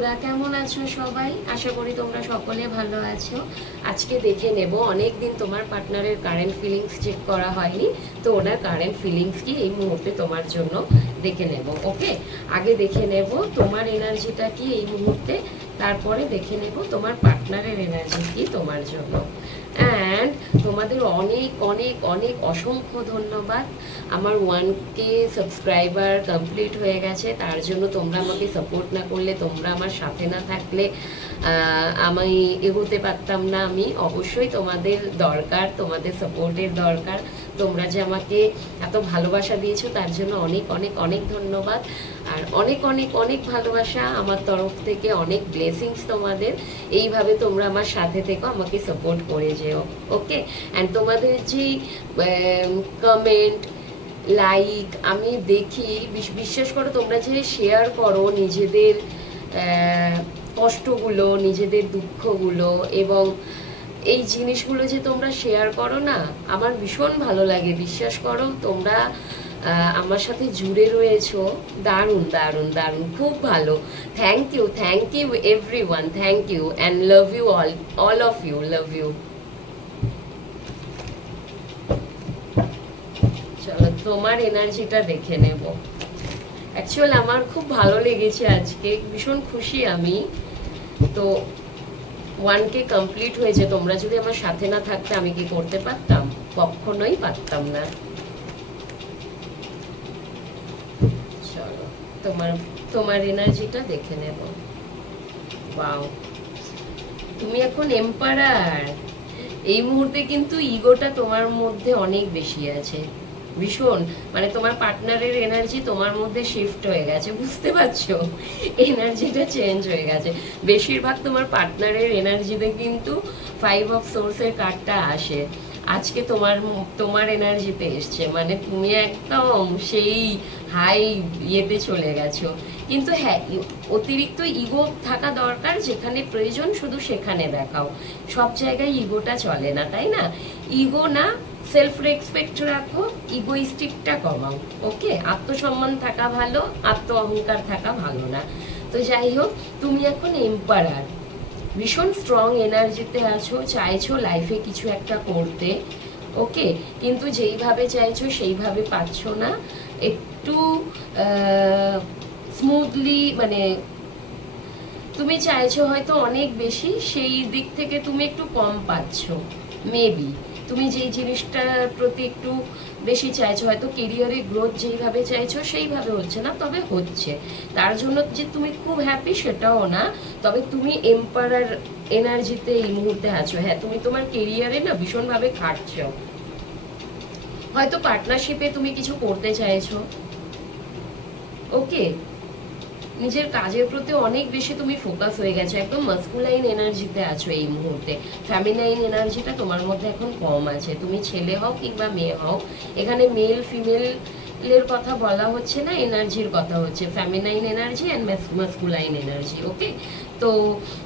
বন্ধুরা কেমন আছো সবাই? আশা করি তোমরা সকলে ভালো আছো। আজকে দেখে নেব, অনেক দিন তোমার পার্টনারের কারেন্ট ফিলিংস চেক করা হয়নি, তো ওনার কারেন্ট ফিলিংস কি এই মুহূর্তে তোমার জন্য দেখে নেব। ওকে, আগে দেখে নেব তোমার এনার্জিটা কি এই মুহূর্তে, তারপরে দেখে নেব তোমার পার্টনারের এনার্জি কি তোমার জন্য। অ্যান্ড তোমাদের অনেক অনেক অনেক অসংখ্য ধন্যবাদ। আমার 1K সাবস্ক্রাইবার কমপ্লিট হয়ে গেছে, তার জন্য তোমরা আমাকে সাপোর্ট না করলে, তোমরা আমার সাথে না থাকলে আমি এগোতে পারতাম না। আমি অবশ্যই তোমাদের দরকার, তোমাদের সাপোর্টের দরকার। তোমরা যে আমাকে এত ভালোবাসা দিয়েছো তার জন্য অনেক অনেক অনেক ধন্যবাদ। আর অনেক অনেক অনেক ভালোবাসা আমার তরফ থেকে, অনেক ব্লেসিংস তোমাদের। এইভাবে তোমরা আমার সাথে থেকো, আমাকে সাপোর্ট করে যেও। ওকে, অ্যান্ড তোমাদের যে কমেন্ট লাইক আমি দেখি, বিশ্বাস করো তোমরা যে শেয়ার করো নিজেদের কষ্টগুলো, নিজেদের দুঃখগুলো এবং এই জিনিসগুলো যে তোমরা শেয়ার করো না, আমার ভীষণ ভালো লাগে। বিশ্বাস করো তোমরা আমার সাথে জুড়ে রয়েছো, দারুণ দারুণ দারুণ, খুব ভালো। Thank you everyone, thank you and love you all of you, love you. চলো তোমার এনার্জিটা দেখে নেব। অ্যাকচুয়ালি আমার খুব ভালো লেগেছে আজকে, ভীষণ খুশি আমি। তো 1K কমপ্লিট হয়েছে, তোমরা যদি আমার সাথে না থাকতে আমি কি করতে পারতাম? কখনোই পারতাম না। চলো তোমার এনার্জিটা দেখে নেব। ওয়াও, তুমি এখন এম্পারার। এই মুহূর্তে কিন্তু ইগোটা তোমার মধ্যে অনেক বেশি আছে, ভীষণ। মানে তোমার পার্টনারের এনার্জি তোমার মধ্যে শিফট হয়ে গেছে, বুঝতে পারছো? এনার্জিটা চেঞ্জ হয়ে গেছে। বেশিরভাগ তোমার পার্টনারের এনার্জিতে কিন্তু 5 অফ সোর্সের কার্ডটা আসে। আজকে তোমার এনার্জিতে এসছে, মানে তুমি একদম সেই হাই ইয়েতে চলে গেছো। কিন্তু হ্যাঁ, অতিরিক্ত ইগো থাকা দরকার, যেখানে প্রয়োজন শুধু সেখানে দেখাও। সব জায়গায় ইগোটা চলে না, তাই না? ইগো না, সেলফ রেসপেক্ট রাখো, ইগোইস্টিকটা কমাও। ওকে, আত্মসম্মান থাকা ভালো, আত্ম অহংকার থাকা ভালো না। তো যাই হোক, তুমি এখন এম্পারার, ভীষণ স্ট্রং এনার্জিতে আছো, চাইছো লাইফে কিছু একটা করতে। ওকে, কিন্তু যেইভাবে চাইছো সেইভাবে পাচ্ছ না। একটু স্মুথলি, মানে তুমি চাইছো হয়তো অনেক বেশি, সেই দিক থেকে তুমি একটু কম পাচ্ছ। মেবি তুমি যেই জিনিসটার প্রতি একটু বেশি চাইছো, হয়তো কেরিয়ারে গ্রোথ যেইভাবে চাইছো সেইভাবে হচ্ছে না, তবে হচ্ছে। তার জন্য যে তুমি খুব হ্যাপি সেটাও না, তবে তুমি এম্পারার এনার্জিতে এই মুহূর্তে আছো। হ্যাঁ, তুমি তোমার কেরিয়ারে না ভীষণভাবে খাটছো। হয়তো পার্টনারশিপে তুমি কিছু করতে চাইছো। ওকে, নিজের কাজের প্রতি অনেক বেশি তুমি ফোকাস হয়ে গেছো, একদম মাস্কুলাইন এনার্জিতে আছো এই মুহূর্তে। ফ্যামিনাইন এনার্জিটা তোমার মধ্যে এখন কম আছে। তুমি ছেলে হও কিংবা মেয়ে হও, এখানে মেল ফিমেল এর কথা বলা হচ্ছে না, এনার্জির কথা হচ্ছে, feminine energy and masculine energy. Okay, তো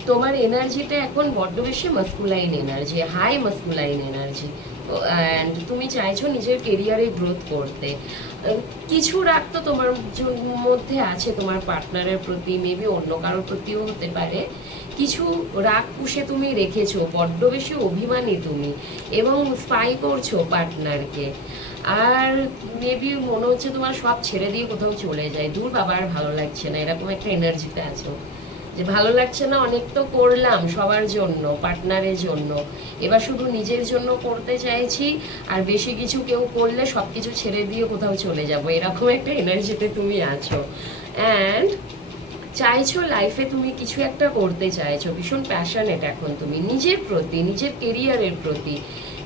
তোমার এনার্জিটা এখন বড্ড বেশি masculine energy, high masculine energy. And তুমি চাইছো নিজের কেরিয়ারে গ্রোথ করতে। কিছু রাগ তো তোমার মধ্যে আছে তোমার পার্টনারের প্রতি, মেবি অন্য কারোর প্রতিও হতে পারে। কিছু রাগ পুষে তুমি রেখেছো, বড্ড বেশি অভিমানী তুমি, এবং স্পাই করছো পার্টনারকে। আর মেবি মনে হচ্ছে তোমার সব ছেড়ে দিয়ে কোথাও চলে যায়, দূর বাবা আর ভালো লাগছে না, এরকম একটা এনার্জিতে আছো যে ভালো লাগছে না, অনেক তো করলাম সবার জন্য, পার্টনারের জন্য, এবার শুধু নিজের জন্য করতে চাইছি। আর বেশি কিছু কেউ করলে সবকিছু ছেড়ে দিয়ে কোথাও চলে যাব, এরকম একটা এনার্জিতে তুমি আছো। অ্যান্ড চাইছো লাইফে তুমি কিছু একটা করতে চাইছো, ভীষণ প্যাশনেট এখন তুমি নিজের প্রতি, নিজের কেরিয়ারের প্রতি।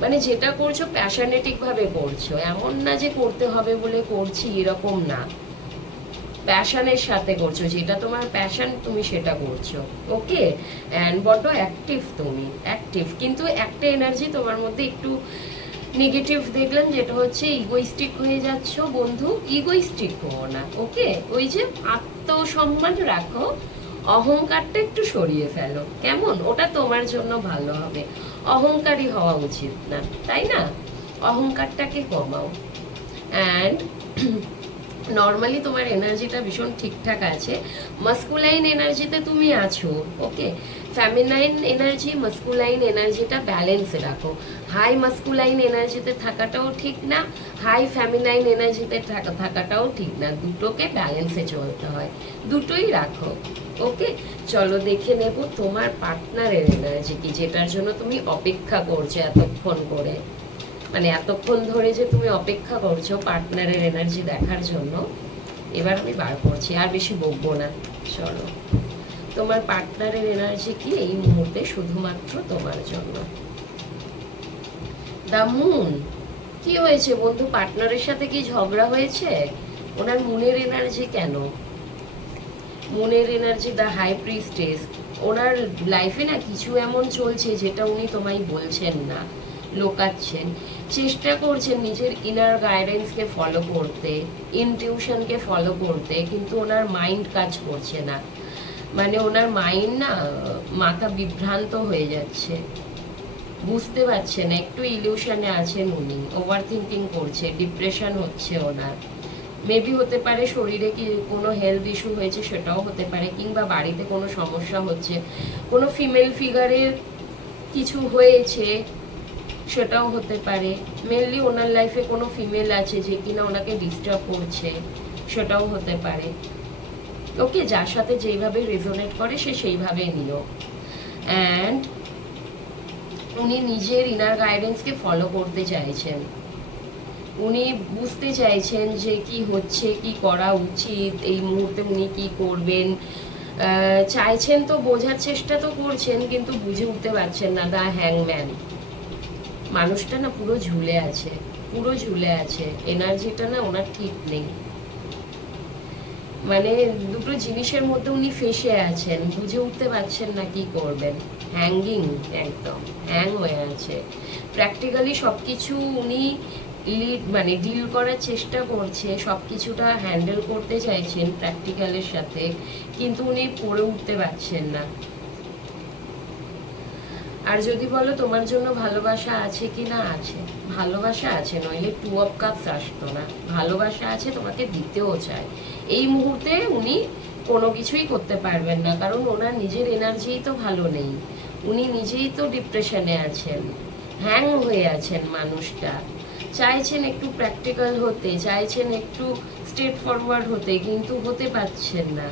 মানে যেটা করছো প্যাশনেটিক ভাবে করছো, এমন না যে করতে হবে বলে করছি, এরকম না। প্যাশনের সাথে করছো, যেটা তোমার প্যাশন তুমি সেটা করছো। ওকে, অ্যান্ড বড্ড অ্যাক্টিভ তুমি, অ্যাক্টিভ। কিন্তু একটা এনার্জি তোমার মধ্যে একটু নেগেটিভ দেখলাম, যেটা হচ্ছে ইগোইস্টিক হয়ে যাচ্ছ। বন্ধু, ইগোইস্টিক হও না। ওকে, ওই যে আত্মসম্মান রাখো, অহংকারটা একটু সরিয়ে ফেলো, কেমন? ওটা তোমার জন্য ভালো হবে। অহংকারী হওয়া উচিত না, তাই না? অহংকারটাকে কমাও। অ্যান্ড নর্মালি তোমার এনার্জিটা ভীষণ ঠিকঠাক আছে, মাস্কুলাইন এনার্জিতে তুমি আছো, ওকে। ফেমিনাইন এনার্জি মাস্কুলাইন এনার্জিটা ব্যালেন্সে রাখো। হাই মাস্কুলাইন এনার্জিতে থাকাটাও ঠিক না, হাই ফেমিনাইন এনার্জিতে থাকাটাও ঠিক না, দুটোকে ব্যালেন্সে চলতে হয়, দুটোই রাখো, ওকে। চলো দেখে নেব তোমার পার্টনারের এনার্জি কি, যেটার জন্য তুমি অপেক্ষা করছো এতক্ষণ করে, মানে এতক্ষণ ধরে যে তুমি অপেক্ষা করছো পার্টনারের এনার্জি দেখার জন্য। এবার আমি বার করছি, আর বেশি বকবো না। চলো, তোমার পার্টনারের এনার্জি কি এই মুহূর্তে শুধুমাত্র তোমার জন্য। The moon. কি হয়েছে বন্ধু, পার্টনারের সাথে কি ঝগড়া হয়েছে? ওনার মুনের এনার্জি কেন? মুনের এনার্জি দা হাই প্রিস্টেস। ওনার লাইফে না কিছু এমন চলছে যেটা উনি তোমায় বলছেন না, লোকাচ্ছেন, চেষ্টা করছেন নিজের ইনার গাইডেন্সকে ফলো করতে, ইনটিউশনকে ফলো করতে, কিন্তু ওনার মাইন্ড কাজ করছে না। মানে ওনার মাইন্ড না মাথা বিভ্রান্ত হয়ে যাচ্ছে, বুঝতে পারছে না, একটু ইলিউশনে আছেন উনি, ওভার থিঙ্কিং করছে, ডিপ্রেশন হচ্ছে ওনার। মেবি হতে পারে শরীরে কি কোনো হেলথ ইস্যু হয়েছে, সেটাও হতে পারে, কিংবা বাড়িতে কোনো সমস্যা হচ্ছে, কোনো ফিমেল ফিগারের কিছু হয়েছে, সেটাও হতে পারে। মেনলি ওনার লাইফে কোনো ফিমেল আছে যে কিনা ওনাকে ডিস্টার্ব করছে, সেটাও হতে পারে, ওকে। যার সাথে যেইভাবে রেজোনেট করে সে সেইভাবে নিও। অ্যান্ড উনি নিজের ইনার গাইডেন্সকে ফলো করতে চাইছেন, উনি বুঝতে চাইছেন যে কি হচ্ছে, কি করা উচিত, এই মুহূর্তে উনি কি করবেন, চাইছেন তো, বোঝার চেষ্টা তো করছেন, কিন্তু বুঝে উঠতে পারছেন না। দা হ্যাংম্যান। মানুষটা না পুরো ঝুলে আছে, পুরো ঝুলে আছে, এনার্জিটা না ওনার ঠিক নেই, মানে দুটো জিনিসের মধ্যে উনি ফেসে আছেন, বুঝে উঠতে পারছেন না কি করবেন। হ্যাঙ্গিং, একদম হ্যাং হয়ে আছে। প্র্যাকটিক্যালি সবকিছু উনি মানে ডিল করার চেষ্টা করছে, সবকিছুটা হ্যান্ডেল করতে চাইছেন প্র্যাকটিক্যালের সাথে, কিন্তু উনি পড়ে উঠতে পারছেন না। আর যদি বলো তোমার জন্য ভালোবাসা আছে কি না, আছে, ভালোবাসা আছে, নইলে 2 অফ কাপস আসতো না। ভালোবাসা আছে, তোমাকে দিতেও চায়। এই মুহূর্তে উনি কোনো কিছুই করতে পারবেন না, কারণ ওনার নিজের এনার্জিই তো ভালো নেই, উনি নিজেই তো ডিপ্রেশনে আছেন, হ্যাং হয়ে আছেন মানুষটা। চাইছেন একটু প্র্যাকটিক্যাল হতে, চাইছেন একটু স্ট্রেট ফরওয়ার্ড হতে, কিন্তু হতে পারছেন না।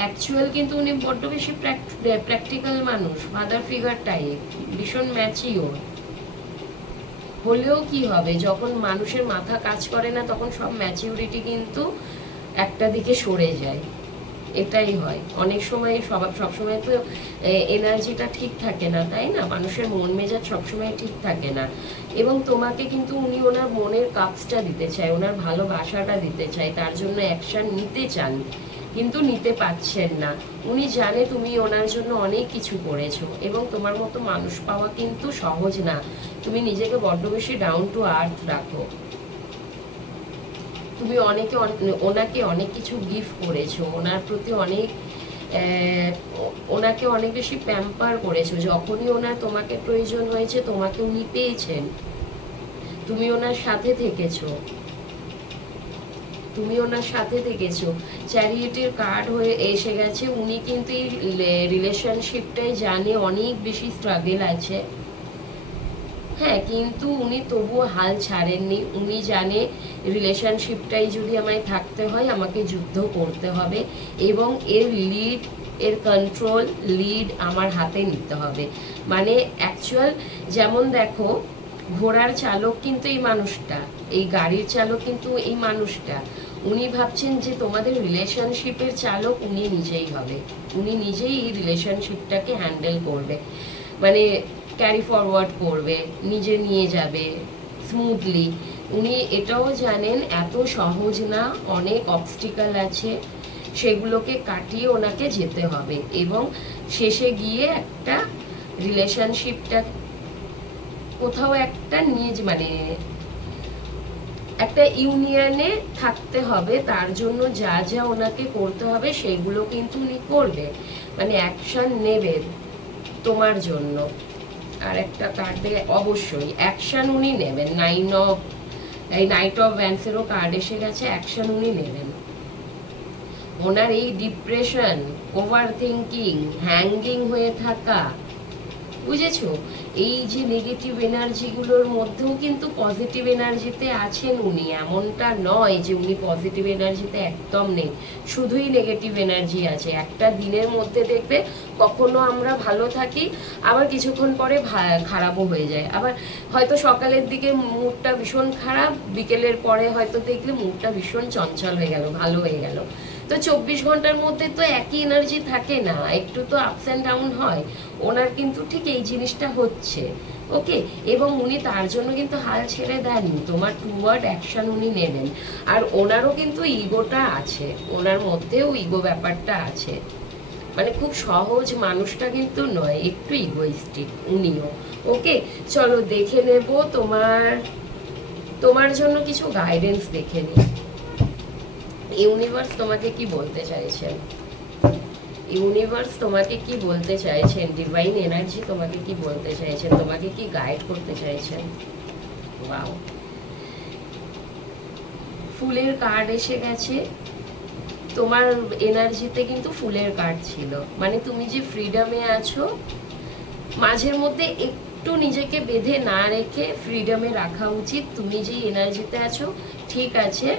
অ্যাকচুয়াল কিন্তু উনি বড্ড বেশি প্র্যাকটিক্যাল মানুষ, ফাদার ফিগার টাইপ, ভীষণ ম্যাচিওর। হলেও কি হবে, যখন মানুষের মাথা কাজ করে না তখন সব ম্যাচিউরিটি কিন্তু একটা দিকে সরে যায়, এটাই হয় অনেক সময়। সবসময় তো এনার্জিটা ঠিক থাকে না, তাই না? মানুষের মন মেজাজ সবসময় ঠিক থাকে না। এবং তোমাকে কিন্তু উনি ওনার মনের কাপসটা দিতে চায়, ওনার ভালোবাসাটা দিতে চায়, তার জন্য অ্যাকশন নিতে চান, কিন্তু নিতে পারছেন না। উনি জানে তুমি ওনার জন্য অনেক কিছু করেছো, এবং তোমার মতো মানুষ পাওয়া কিন্তু সহজ না। তুমি নিজেকে বড্ড বেশি ডাউন টু আর্থ রাখো, তুমি ওনাকে অনেক কিছু গিফট করেছো, ওনার প্রতি অনেক ওনাকে অনেক বেশি প্যাম্পার করেছো। যখনই ওনার তোমাকে প্রয়োজন হয়েছে তোমাকে উনি পেয়েছেন, তুমি ওনার সাথে থেকেছো, তুমি ওনার সাথে থেকেছো। চ্যারিয়েটের কার্ড হয়ে এসে গেছে। উনি কিন্তু এই রিলেশনশিপটাই জানে অনেক বেশি স্ট্রাগল আছে, হ্যাঁ, কিন্তু উনি তবুও হাল ছাড়েননি। উনি জানে রিলেশনশিপটাই যদি আমায় থাকতে হয় আমাকে যুদ্ধ করতে হবে, এবং এর কন্ট্রোল লিড আমার হাতে নিতে হবে। মানে অ্যাকচুয়াল যেমন দেখো, ঘোড়ার চালক কিন্তু এই মানুষটা, এই গাড়ির চালক কিন্তু এই মানুষটা। উনি ভাবছেন যে তোমাদের রিলেশনশিপের চালক উনি নিজেই হবে, উনি নিজেই এই রিলেশনশিপটাকে হ্যান্ডেল করবে, মানে ক্যারি ফরওয়ার্ড করবে, নিজে নিয়ে যাবে স্মুথলি। উনি এটাও জানেন এত সহজ না, অনেক অবস্টিকাল আছে, সেগুলোকে কাটিয়ে ওনাকে যেতে হবে, এবং শেষে গিয়ে একটা রিলেশনশিপটা কোথাও একটা মানে একটা ইউনিয়নে থাকতে হবে। তার জন্য যা যা ওনাকে করতে হবে সেগুলো কিন্তু উনি করবে, মানে অ্যাকশন নেবে তোমার জন্য। আর একটা কার্ডে অবশ্যই অ্যাকশন উনি নেবেন, 9 অফ এই নাইট অফ ভ্যান্সেরও কার্ড এসে গেছে, অ্যাকশন উনি নেবেন। ওনার এই ডিপ্রেশন, ওভার থিঙ্কিং, হ্যাঙ্গিং হয়ে থাকা, বুঝেছো, এই যে নেগেটিভ এনার্জি গুলোর মধ্যেও কিন্তু পজিটিভ এনার্জিতে আছেন উনি। এমনটা নয় যে উনি পজিটিভ এনার্জিতে একদম নেই, শুধুই নেগেটিভ এনার্জি আছে। একটা দিনের মধ্যে দেখবে কখনো আমরা ভালো থাকি, আবার কিছুক্ষণ পরে খারাপও হয়ে যায়। আবার হয়তো সকালের দিকে মুডটা ভীষণ খারাপ, বিকেলের পরে হয়তো দেখলে মুডটা ভীষণ চঞ্চল হয়ে গেল, ভালো হয়ে গেল। তো 24 ঘন্টার মধ্যে তো একই এনার্জি থাকে না, একটু তো আপস অ্যান্ড ডাউন হয়। ওনার কিন্তু ঠিক এই জিনিসটা হচ্ছে, ওকে। এবং উনি তার জন্য কিন্তু হাল ছেড়ে দেননি, তোমার টুয়ার্ড অ্যাকশন উনি নেবেন। আর ওনারও কিন্তু ইগোটা আছে, ওনার মধ্যেও ইগো ব্যাপারটা আছে, মানে খুব সহজ মানুষটা কিন্তু নয়, একটু ইগোইস্টিক উনিও, ওকে। চলো দেখে নেব তোমার জন্য কিছু গাইডেন্স দেখে নিই। ইউনিভার্স তোমাকে কি বলতে চাইছেন, ইউনিভার্স তোমাকে কি বলতে চাইছেন, ডিভাইন এনার্জি তোমাকে কি বলতে চাইছেন, তোমাকে কি গাইড করতে চাইছেন। ওয়াও, ফুলের কার্ড এসে গেছে। তোমার এনার্জিতে কিন্তু ফুলের কার্ড ছিল, মানে তুমি যে ফ্রিডমে আছো, মাঝের মধ্যে একটু নিজেকে বেঁধে না রেখে ফ্রিডমে রাখা উচিত। তুমি যে এনার্জিতে আছো ঠিক আছে,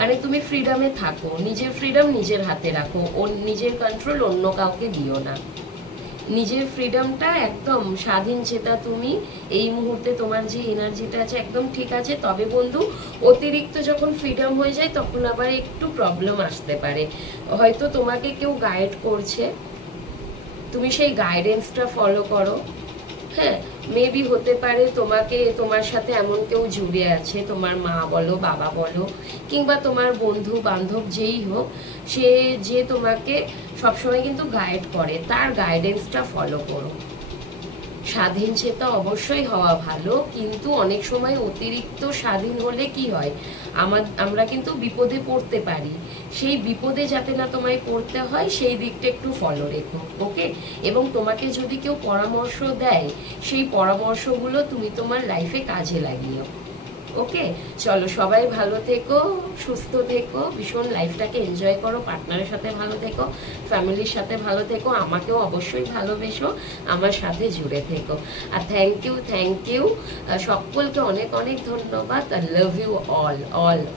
মানে তুমি ফ্রিডমে থাকো, নিজের ফ্রিডম নিজের হাতে রাখো, নিজের কন্ট্রোল অন্য কাউকে দিও না। নিজের ফ্রিডমটা একদম স্বাধীন চেতা তুমি এই মুহূর্তে, তোমার যে এনার্জিটা আছে একদম ঠিক আছে। তবে বন্ধু, অতিরিক্ত যখন ফ্রিডম হয়ে যায় তখন আবার একটু প্রবলেম আসতে পারে। হয়তো তোমাকে কেউ গাইড করছে, তুমি সেই গাইডেন্সটা ফলো করো। হ্যাঁ, মেবি হতে পারে তোমার সাথে এমন কেউ জুড়ে আছে, তোমার মা বলো, বাবা বলো, কিংবা তোমার বন্ধু বান্ধব যেই হোক, সে যে তোমাকে সবসময় কিন্তু গাইড করে, তার গাইডেন্সটা ফলো করো। স্বাধীন চেতা অবশ্যই হওয়া ভালো, কিন্তু অনেক সময় অতিরিক্ত স্বাধীন হলে কি হয়, আমরা কিন্তু বিপদে পড়তে পারি। সেই বিপদে যাতে না তোমায় পড়তে হয় সেই দিকটা একটু ফলো রেখো, ওকে। এবং তোমাকে যদি কেউ পরামর্শ দেয়, সেই পরামর্শগুলো তুমি তোমার লাইফে কাজে লাগিও, ওকে। চলো সবাই ভালো থেকো, সুস্থ থেকো, ভীষণ লাইফটাকে এনজয় করো, পার্টনারের সাথে ভালো থেকো, ফ্যামিলির সাথে ভালো থেকো, আমাকেও অবশ্যই ভালোবেসো, আমার সাথে জুড়ে থেকো। আর থ্যাংক ইউ সকলকে অনেক অনেক ধন্যবাদ। Love you all.